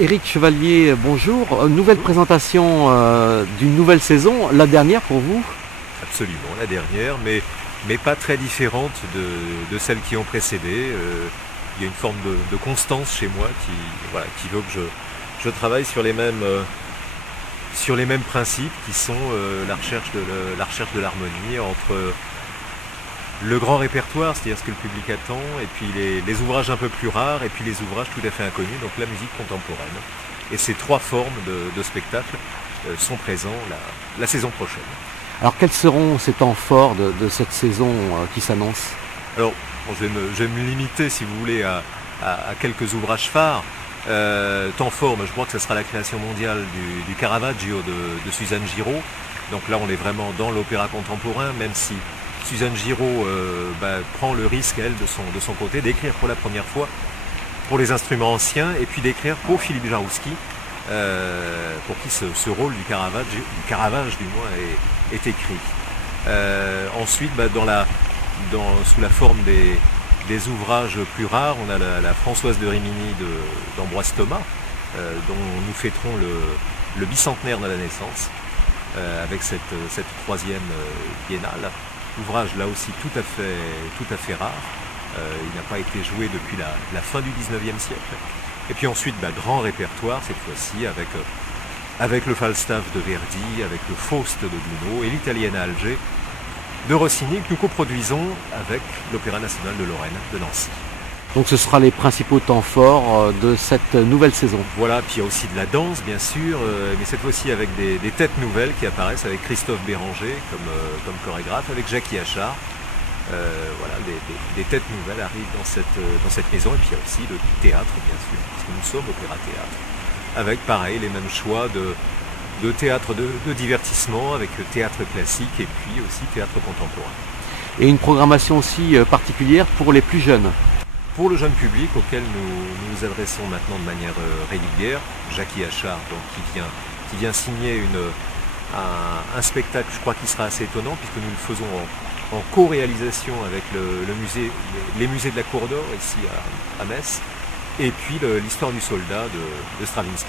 Éric Chevalier, bonjour. Nouvelle présentation d'une nouvelle saison, la dernière pour vous? Absolument, la dernière, mais pas très différente de celles qui ont précédé. Il y a une forme de constance chez moi qui veut que je travaille sur les mêmes principes qui sont la recherche de l'harmonie entre le grand répertoire, c'est-à-dire ce que le public attend, et puis les ouvrages un peu plus rares, et puis les ouvrages tout à fait inconnus, donc la musique contemporaine. Et ces trois formes de spectacle sont présents la saison prochaine. Alors quels seront ces temps forts de cette saison qui s'annonce? Alors, bon, je vais me limiter, si vous voulez, à quelques ouvrages phares. Temps fort, mais je crois que ce sera la création mondiale du Caravaggio de Suzanne Giraud. Donc là, on est vraiment dans l'opéra contemporain, même si Suzanne Giraud prend le risque, elle, de son côté, d'écrire pour la première fois pour les instruments anciens, et puis d'écrire pour Philippe Jarouski, pour qui ce rôle du Caravage du moins, est écrit. Ensuite, sous la forme des ouvrages plus rares, on a la Françoise de Rimini d'Ambroise Thomas, dont nous fêterons le bicentenaire de la naissance, avec cette troisième biennale. Ouvrage là aussi tout à fait rare. Il n'a pas été joué depuis la fin du 19e siècle. Et puis ensuite, grand répertoire, cette fois-ci, avec le Falstaff de Verdi, avec le Faust de Gounod et l'Italienne à Alger de Rossini, que nous coproduisons avec l'Opéra national de Lorraine de Nancy. Donc ce sera les principaux temps forts de cette nouvelle saison. Voilà, puis il y a aussi de la danse bien sûr, mais cette fois-ci avec des têtes nouvelles qui apparaissent, avec Christophe Béranger comme chorégraphe, avec Jackie Achard. Voilà, des têtes nouvelles arrivent dans cette maison, et puis il y a aussi le théâtre bien sûr, parce que nous sommes opéra-théâtre, avec pareil les mêmes choix de théâtre de divertissement, avec théâtre classique et puis aussi théâtre contemporain. Et une programmation aussi particulière pour les plus jeunes. Pour le jeune public auquel nous nous adressons maintenant de manière régulière, Jackie Achard, donc, qui vient signer un spectacle, je crois, qui sera assez étonnant, puisque nous le faisons en co-réalisation avec les musées de la Cour d'Or ici à Metz, et puis l'histoire du soldat de Stravinsky.